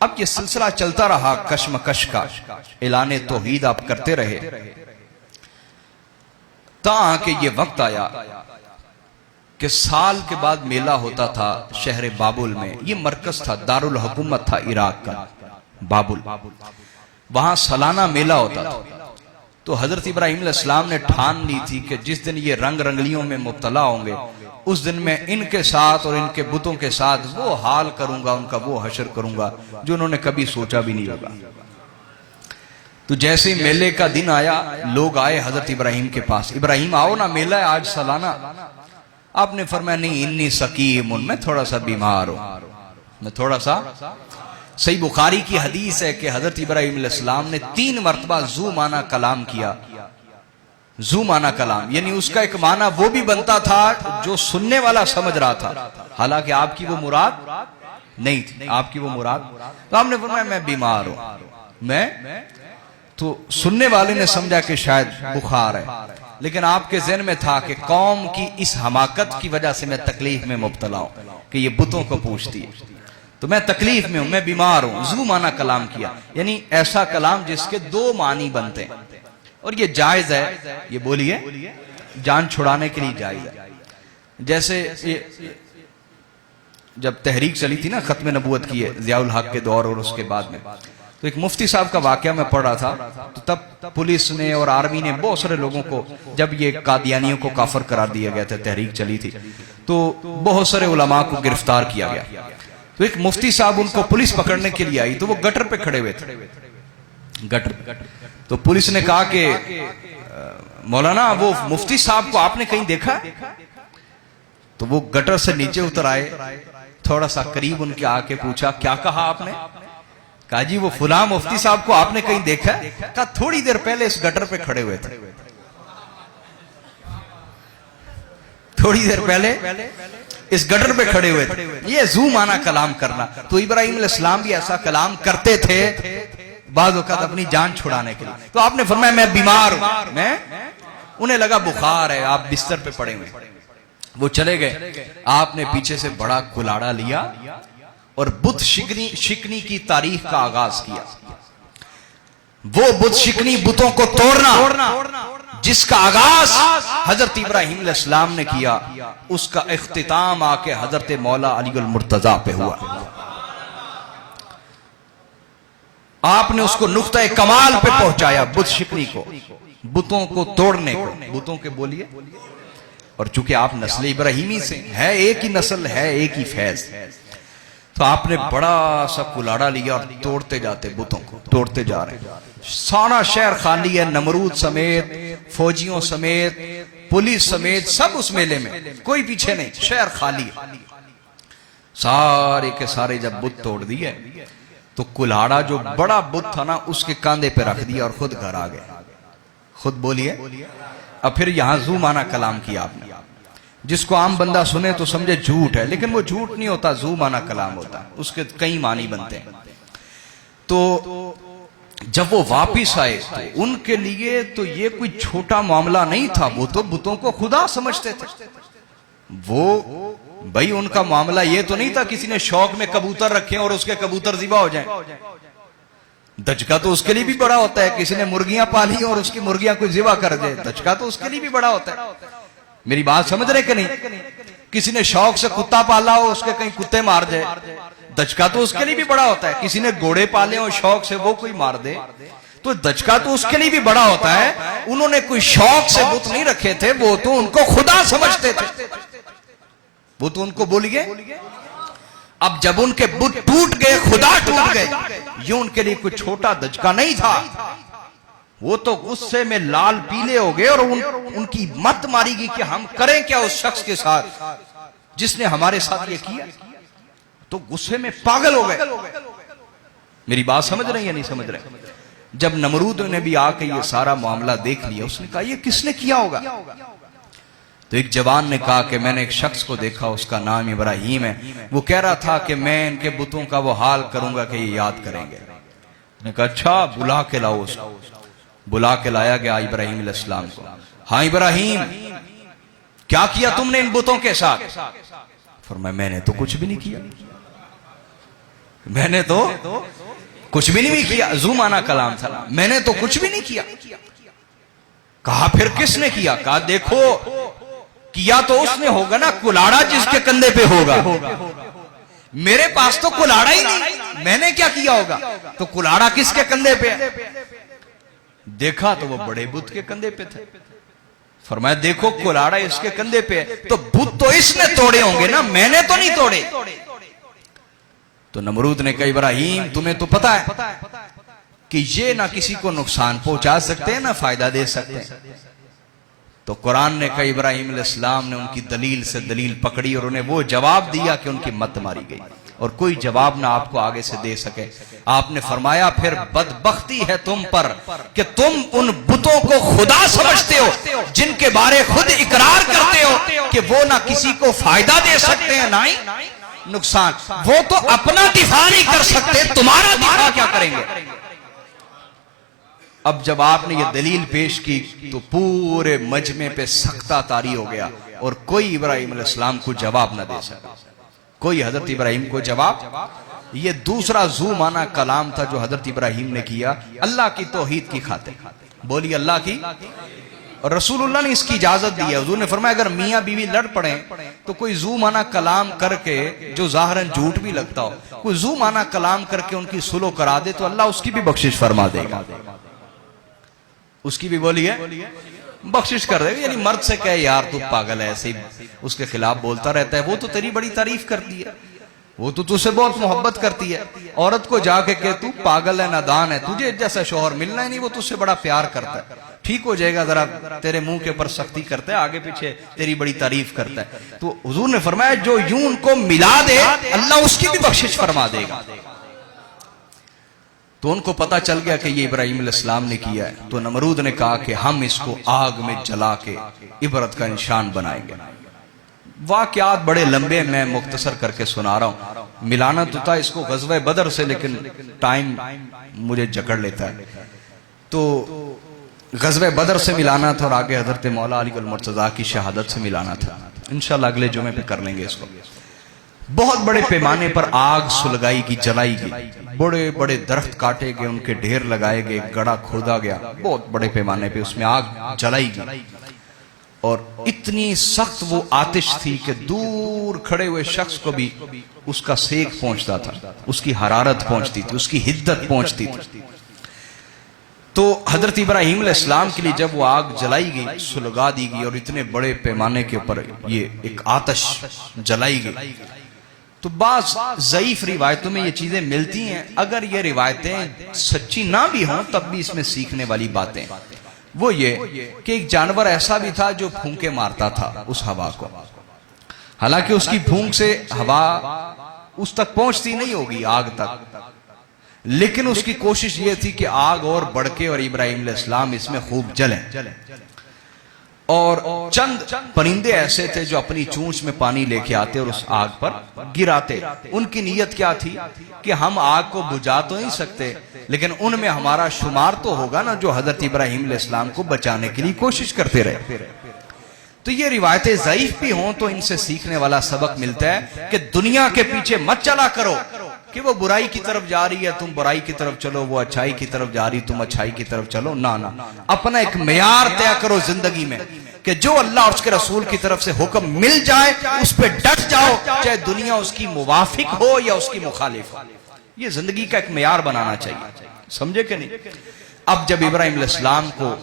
अब ये सिलसिला चलता रहा कशमकश का, ऐलाने तौहीद आप करते रहे, ताकि ये वक्त आया कि साल के बाद मेला होता था शहर बाबुल में। ये मरकज था, दारुल हुकूमत था इराक का, बाबुल। वहां सालाना मेला होता था। तो हजरत इब्राहिम अलैहिस्सलाम ने ठान ली थी कि जिस दिन ये रंग रंगलियों में मुब्तला होंगे, उस दिन मैं इनके साथ और इनके बुतों के साथ वो हाल करूंगा, उनका वो हशर करूंगा जो उन्होंने कभी सोचा भी नहीं होगा। तो जैसे मेले का दिन आया, लोग आए हजरत इब्राहिम के पास, इब्राहिम आओ ना, मेला है आज सालाना। आपने फरमाया नहीं, इन्नी सकीम, मैं थोड़ा सा बीमार हूं, मैं थोड़ा सा। सही बुखारी की हदीस है कि हजरत इब्राहिम अलैहिस्सलाम ने 3 मरतबा जू माना कलाम किया। जू माना कलाम यानी उसका एक माना वो भी बनता था जो सुनने वाला समझ रहा था, हालांकि आपकी वो मुराद नहीं थी, आपकी वो मुराद। तो आपने फरमाया मैं बीमार हूं, मैं, तो सुनने वाले ने समझा कि शायद बुखार है, लेकिन आपके ज़हन में था कि कौम की इस हमाकत की वजह से मैं तकलीफ में मुब्तला हूं कि ये बुतों को पूछती है, तो मैं तकलीफ में हूं, मैं बीमार हूं। जू माना कलाम किया, यानी ऐसा कलाम जिसके 2 मानी बनते हैं, और ये जायज है, ये बोलिए, जान छुड़ाने के लिए जायज है। जैसे ये जब तहरीक चली थी ना, खत्म नबूवत की है ज़ियाउल हक के दौर और उसके बाद में, तो एक मुफ्ती साहब का वाकया मैं पढ़ रहा था। तो तब पुलिस ने और आर्मी ने बहुत सारे लोगों को, जब ये कादियानियों को काफिर करार दिया गया था, तहरीक चली थी, तो बहुत सारे उलमा को गिरफ्तार किया गया। तो एक मुफ्ती साहब, उनको पुलिस पकड़ने के लिए आई, तो वो गटर पे खड़े हुए थे, गटर। तो पुलिस ने कहा कि मौलाना वो मुफ्ती साहब को आपने कहीं देखा? तो वो गटर से नीचे उतर आए, थोड़ा सा करीब उनके आके पूछा क्या कहा आपने? कहा जी वो फुला मुफ्ती साहब को आपने कहीं देखा? कहा थोड़ी देर पहले इस गटर पे खड़े हुए थे, थोड़ी देर पहले इस गटर पे खड़े हुए थे। ये जू माना कलाम करना। तो इब्राहिम अलैहिस्सलाम भी ऐसा कलाम करते थे बाद वक़्त अपनी जान छुड़ाने के लिए। तो आपने फरमाया मैं बीमार हूं, मैं, उन्हें लगा बुखार है, आप बिस्तर पे पड़े हुए, वो चले गए। आपने पीछे से बड़ा कुलाड़ा लिया और बुत शिकनी की तारीख का आगाज किया। वो बुत शिकनी, बुतों को तोड़ना, जिसका आगाज हजरत इब्राहिम अलैहिस्सलाम ने किया, उसका इख्तिताम आके हजरत मौला अली अल मुर्तजा पे हुआ। आपने उसको नुक्ता कमाल पे पहुंचाया, बुत शिकनी को, बुतों को तोड़ने को, बुतों के बोलिए। और चूंकि आप नस्ल इब्राहिमी से है, एक ही नस्ल है, एक ही फैज, तो आपने बड़ा सा कुलाड़ा लिया और तोड़ते जाते, बुतों को तोड़ते जा रहे हैं। सारा शहर खाली है, नमरूद समेत, फौजियों समेत, पुलिस समेत, सब उस मेले में, कोई पीछे नहीं, शहर खाली है। सारे के सारे जब बुत तोड़ दिए, तो कुल्हाड़ा जो बड़ा बुत था ना, उसके कांधे पे रख दिया और खुद घर आ गए। खुद बोलिए। अब फिर यहां जू माना कलाम किया आपने, जिसको आम बंदा सुने तो समझे झूठ है, लेकिन वो झूठ नहीं होता, जू माना कलाम होता है, उसके कई मानी बनते हैं। तो जब वो वापिस आए तो उनके लिए तो ये कोई छोटा मामला नहीं था, वो तो बुतों को खुदा समझते थे। वो भाई उनका मामला ये तो नहीं था किसी ने शौक में कबूतर रखे और उसके कबूतर ज़िबा हो जाएं। दचका तो उसके लिए भी बड़ा होता है, किसी ने मुर्गियां पाली और उसकी मुर्गियां कोई ज़िबा कर दे, दचका तो उसके लिए भी बड़ा होता है। मेरी बात समझ रहे कि नहीं? किसी ने शौक से कुत्ता पाला हो, उसके कहीं कुत्ते मार दे, दचका तो उसके लिए भी बड़ा होता है। किसी ने घोड़े पाले हो शौक से, वो कोई मार दे, तो दचका तो उसके लिए भी बड़ा होता है। उन्होंने कोई शौक से बुत नहीं रखे थे, वो तो उनको खुदा समझते थे, वो तो उनको बोलिए। अब जब उनके बुत टूट गए, खुदा टूट गए, ये उनके लिए कोई छोटा दचका नहीं था। वो तो गुस्से में लाल पीले हो गए और उनकी मत मारीगी कि हम करें क्या उस शख्स के साथ जिसने हमारे साथ ये किया। तो गुस्से में पागल हो गए। मेरी बात समझ रहे हैं या नहीं समझ रहे? जब नमरूद ने भी आके ये सारा मामला देख लिया, उसने कहा ये किसने किया होगा? तो एक जवान ने कहा कि मैंने एक शख्स को देखा, उसका नाम इब्राहिम है, वो कह रहा था कि मैं इनके बुतों का वो हाल करूंगा कि ये याद करेंगे। ने कहा अच्छा, बुला के लाओ उसको। बुला के लाया गया इब्राहिम अलैहिस्सलाम को। हाँ इब्राहिम, क्या किया तुमने इन बुतों के साथ? फरमाया मैंने तो कुछ भी नहीं किया। मैंने तो कुछ भी नहीं किया। जू माना कलाम था, मैंने तो कुछ भी नहीं किया। कहा फिर किसने किया? कहा देखो, किया तो उसने होगा ना, कुलाड़ा जिसके कंधे पे होगा। मेरे पास तो कुलाड़ा ही नहीं, मैंने क्या किया होगा? तो कुलाड़ा किसके कंधे पे है? देखा तो वो बड़े बुत के कंधे पे थे। फरमाया देखो कुलाड़ा इसके कंधे पे है, तो बुत तो इसने तोड़े होंगे ना, मैंने तो नहीं तोड़े। तो नमरूद ने कहा इब्राहिम तुम्हें तो पता है कि ये ना किसी को नुकसान पहुंचा सकते हैं ना फायदा दे सकते हैं। तो कुरान ने कहा इब्राहिम अलैहिस्सलाम ने उनकी दलील से दलील पकड़ी और उन्हें वो जवाब दिया कि उनकी मत मारी गई और कोई जवाब ना आपको आगे से दे सके। आपने फरमाया फिर बदबख्ती है तुम पर कि तुम उन बुतों को खुदा समझते हो जिनके बारे खुद इकरार करते हो कि वो ना किसी को फायदा दे सकते हैं ना ही नुकसान। वो तो अपना दिफा नहीं कर सकते, तुम्हारा दिफा क्या करेंगे? अब जब आपने ये दलील पेश की तो पूरे मजमे पे सख्ता तारी हो गया और कोई इब्राहिम अलैहिस्सलाम को जवाब न दे सका, कोई हजरत इब्राहिम को जवाब। ये दूसरा जू माना कलाम था जो हजरत इब्राहिम ने किया अल्लाह की तौहीद की खातिर। बोली अल्लाह की। और रसूलुल्लाह ने इसकी इजाजत दी है। हुजूर ने फरमाया अगर मियां बीवी लड़ पड़े तो कोई जू माना कलाम करके, जो जाहिरन झूठ भी लगता हो, कोई जू माना कलाम करके उनकी सुलह करा दे तो अल्लाह उसकी भी बख्शिश फरमा देगा, उसकी भी बोलिए बख्शिश कर देगा। यानी मर्द से कहे यार तू पागल है, ऐसे ही उसके खिलाफ बोलता रहता है, वो तो तेरी बड़ी तारीफ करती है, वो तो तुझसे बहुत मोहब्बत करती है। औरत को जाके कह तू पागल है, नादान है, तुझे जैसा शोहर मिलना ही नहीं, वो तुझसे बड़ा प्यार करता है, ठीक हो जाएगा, जरा तेरे मुंह के ऊपर सख्ती करता है, आगे पीछे तेरी बड़ी तारीफ करता है। तो हुजूर ने फरमाया जो यूं उनको मिला दे अल्लाह उसकी भी बख्शिश फरमा देगा। तो उनको पता चल गया कि ये इब्राहिम अलैहिस्सलाम ने किया है। तो नमरूद ने कहा कि हम इसको आग में जला के इबरत का निशान बनाएंगे। वाकयात बड़े लंबे, मैं मुख्तसर करके सुना रहा हूं। मिलाना तो था इसको ग़ज़वा बदर से, लेकिन टाइम मुझे जकड़ लेता है। तो ग़ज़वा बदर से मिलाना था और आगे हजरत मौला अली अल मुर्तज़ा की शहादत से मिलाना था। इंशाअल्लाह अगले जुमे पे कर लेंगे इसको। बहुत बड़े पैमाने पर आग सुलगाई की, जलाई गई, बड़े बड़े दरख्त काटे गए, उनके ढेर लगाए गए, गड़ा खोदा गया, बहुत बड़े पैमाने पे उसमें आग जलाई गई। और इतनी सख्त वो आतिश थी कि दूर खड़े हुए शख्स को भी उसका सेक पहुंचता था, उसकी हरारत पहुंचती थी, उसकी हिद्दत पहुंचती थी। तो हजरत इब्राहिम अलैहिस्सलाम के लिए जब वो आग जलाई गई, सुलगा दी गई और इतने बड़े पैमाने के ऊपर ये एक आतिश जलाई गई, तो बाज़ ज़ईफ रिवायतों में ये चीजें मिलती हैं। अगर ये रिवायतें सच्ची ना भी हों तब भी इसमें सीखने वाली बातें वो ये कि एक जानवर ऐसा भी था जो फूंके मारता था उस हवा को। हालांकि उसकी फूंक से हवा उस तक पहुंचती नहीं होगी आग तक, लेकिन उसकी कोशिश ये थी कि आग और बढ़के और इब्राहिम अलैहिस्सलाम इसमें खूब जलें। और चंद परिंदे ऐसे थे जो अपनी चूंच में पानी लेके आते और उस आग पर गिराते। उनकी नीयत क्या थी कि हम आग को बुझा तो नहीं सकते, लेकिन उनमें हमारा शुमार तो होगा ना जो हजरत इब्राहिम अलैहिस्सलाम को बचाने के लिए कोशिश करते रहे। तो ये रिवायतें ज़ईफ भी हों तो इनसे सीखने वाला सबक मिलता है कि दुनिया के पीछे मत चला करो कि वो बुराई की तरफ जा रही है तुम बुराई की तरफ चलो, वो अच्छाई की तरफ जा रही तुम अच्छाई की तरफ चलो। ना ना, अपना एक मेयार तय करो जिंदगी में कि जो अल्लाह और उसके रसूल की तरफ से हुक्म मिल जाए उस पर डट जाओ, चाहे दुनिया उसकी मुवाफिक हो या उसकी मुखालिफ हो। ये जिंदगी का एक मेयार बनाना चाहिए, समझे कि नहीं। अब जब इब्राहिम अलैहिस्सलाम को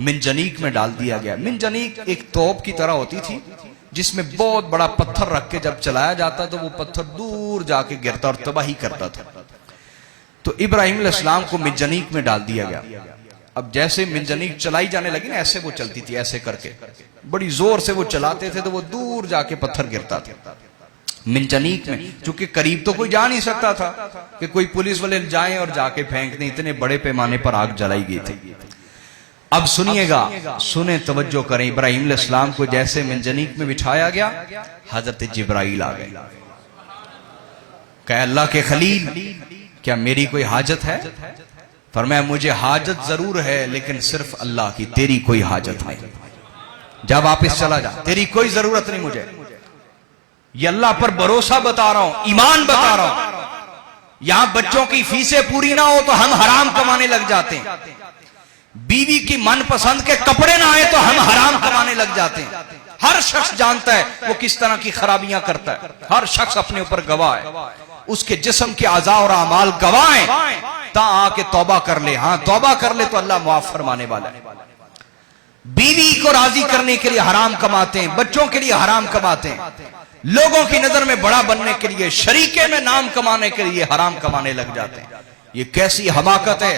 मिनजनीक में डाल दिया गया, मिनजनीक एक तोप की तरह होती थी जिसमें बहुत बड़ा पत्थर रख के जब चलाया जाता तो वो पत्थर दूर जाके गिरता और तबाही करता था। तो इब्राहिम अलैहिस्सलाम को मिनजनीक में डाल दिया गया। अब जैसे मिनजनीक चलाई जाने लगी ना, ऐसे वो चलती थी, ऐसे करके बड़ी जोर से वो चलाते थे तो वो दूर जाके पत्थर गिरता था मिनजनीक में। चूंकि करीब तो कोई जा नहीं सकता था कि कोई पुलिस वाले जाएं और जाके फेंक दें, इतने बड़े पैमाने पर आग जलाई गई थी। अब सुनिएगा, सुने, तवज्जो करें। इब्राहिम अलैहिस्सलाम को जैसे मिनजनीक में बिठाया गया, हजरत जिब्राइल आ गए। कहे अल्लाह के खलील, क्या मेरी कोई हाजत है? फरमाया मुझे हाजत जरूर है, लेकिन सिर्फ अल्लाह की, तेरी कोई हाजत नहीं। जा वापस चला जा, तेरी कोई जरूरत नहीं मुझे। ये अल्लाह पर भरोसा बता रहा हूं, ईमान बता रहा हूं, यहां बच्चों की फीसें पूरी ना हो तो हम हराम कमाने लग जाते हैं, बीवी की मनपसंद के कपड़े ना आए तो हम हराम कमाने लग जाते हैं। हर शख्स जानता है वो किस तरह की खराबियां करता है, हर शख्स अपने ऊपर गवाह है, उसके जिस्म के अज़ा और अमाल गवाह हैं, ता आके तौबा कर ले। हाँ, तौबा कर ले तो अल्लाह माफ फरमाने वाला है। बीवी को राजी करने के लिए हराम कमाते हैं, बच्चों के लिए हराम कमाते हैं, लोगों की नजर में बड़ा बनने के लिए, शरीके में नाम कमाने के लिए हराम कमाने लग जाते हैं। ये कैसी हमाकत है।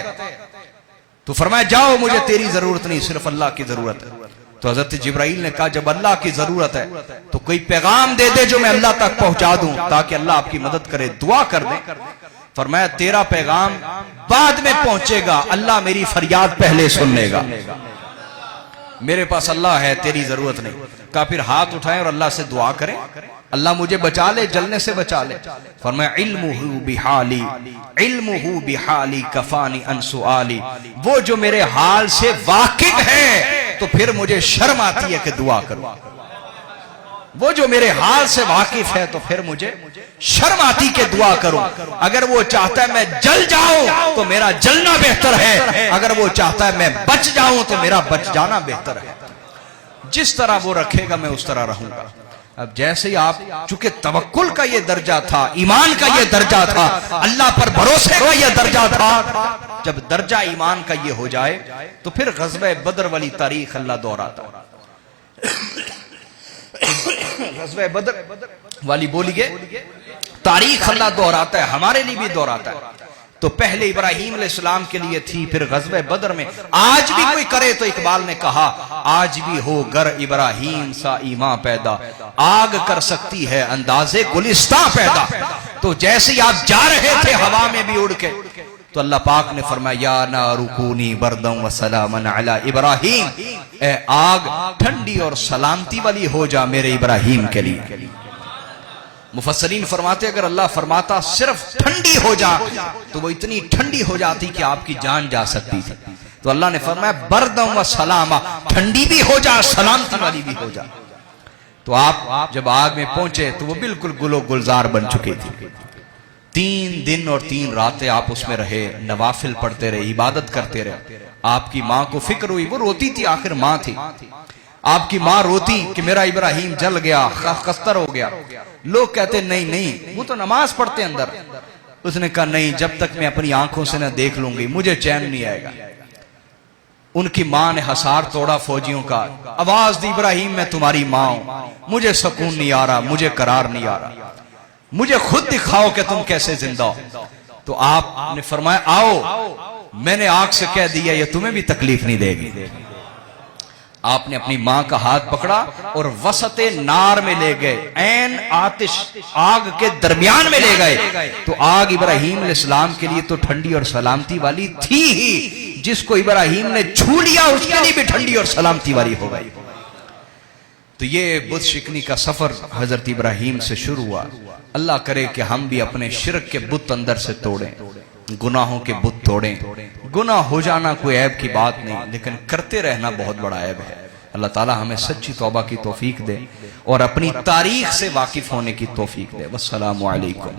तो फरमाया जाओ, मुझे तेरी जरूरत नहीं, सिर्फ अल्लाह की जरूरत है। तो हजरत जिब्राइल ने कहा जब अल्लाह की जरूरत है तो कोई पैगाम दे दे जो मैं अल्लाह तक पहुंचा दूं ताकि अल्लाह आपकी मदद करे, दुआ कर दे। फरमाया तेरा पैगाम बाद में पहुंचेगा, अल्लाह मेरी फरियाद पहले सुन लेगा। मेरे पास अल्लाह है, तेरी जरूरत नहीं। कहा फिर हाथ उठाएं और अल्लाह से दुआ करें, अल्लाह मुझे बचा ले, जलने से बचा ले। फरमाया इल्मुहु बिहाली, इल्मुहु बिहाली कफानी अन सुआली, वो जो मेरे हाल से वाकिफ है तो फिर मुझे शर्म आती है कि दुआ करूं। वो जो मेरे हाल से वाकिफ है तो फिर मुझे शर्म आती कि दुआ करूं। अगर वो चाहता है मैं जल जाऊं तो मेरा जलना बेहतर है, अगर वो चाहता है मैं बच जाऊं तो मेरा बच जाना बेहतर है। जिस तरह वो रखेगा मैं उस तरह रहूंगा। अब जैसे ही आप, चूंकि तवक्कुल का ये दर्जा था, ईमान का ये दर्जा था, अल्लाह पर भरोसे का ये दर्जा था, जब दर्जा ईमान का ये हो जाए तो फिर ग़ज़वे बदर वाली तारीख अल्लाह दोहराता। ग़ज़वे बदर वाली बोलिए तारीख अल्लाह दोहराता है, हमारे लिए भी दोहराता है। तो पहले इब्राहीम अलैहिस्सलाम के लिए थी, फिर ग़ज़वे बदर में आज भी कोई करे तो इकबाल ने कहा आज भी हो गर इब्राहीम सा ईमान पैदा, आग कर सकती है अंदाजे गुलिस्तां पैदा। तो जैसे ही आप जा रहे थे हवा में भी उड़ के, तो अल्लाह पाक ने फरमाया या नारुकूनी बरदम व सलामन अला इब्राहीम, ए आग ठंडी और सलामती वाली हो जा मेरे इब्राहीम के लिए। मुफस्सरीन फरमाते अगर अल्लाह फरमाता सिर्फ ठंडी हो जा तो वो इतनी ठंडी हो जाती कि आपकी जान जा सकती थी। तो अल्लाह ने फरमाया बरदम व सलामा, ठंडी भी हो जा सलामती वाली भी हो जा। तो आप जब आग में पहुंचे तो वो बिल्कुल गुलो गुलजार बन चुकी थी। 3 दिन और 3 रातें आप उसमें रहे, नवाफिल पढ़ते रहे, इबादत करते रहे। आपकी माँ को फिक्र हुई, वो रोती थी, आखिर माँ थी। आपकी माँ रोती कि मेरा इब्राहीम जल गया, खस्तर हो गया। लोग कहते नहीं नहीं वो तो नमाज पढ़ते अंदर। उसने कहा नहीं, जब तक मैं अपनी आंखों से न देख लूंगी मुझे चैन नहीं आएगा। उनकी माँ ने हसार तोड़ा फौजियों का, आवाज दी इब्राहीम मैं तुम्हारी माँ हूं, मुझे सुकून नहीं आ रहा, मुझे करार नहीं आ रहा, मुझे खुद दिखाओ कि तुम कैसे जिंदा हो। तो आपने फरमाया आओ, मैंने आग से कह दिया ये तुम्हें भी तकलीफ नहीं देगी। आपने अपनी मां का हाथ पकड़ा और वसते नार में ले गए, ऐन आतिश, आग के दरमियान में ले गए। तो आग इब्राहीम अलैहिस्सलाम के लिए तो ठंडी और सलामती वाली थी ही, जिसको इब्राहीम ने छू लिया उसके लिए भी ठंडी और सलामती वाली हो गई। तो ये बुत शिकनी का सफर हजरत इब्राहीम से शुरू हुआ। अल्लाह करे कि हम भी अपने शिरक के बुत अंदर से तोड़ें, गुनाहों के बुत तोड़ें। गुनाह हो जाना कोई ऐब की बात नहीं, लेकिन करते रहना बहुत बड़ा ऐब है। अल्लाह ताला हमें सच्ची तौबा की तौफीक दे और अपनी तारीख से वाकिफ होने की तौफीक दे। वस्सलामु अलैकुम।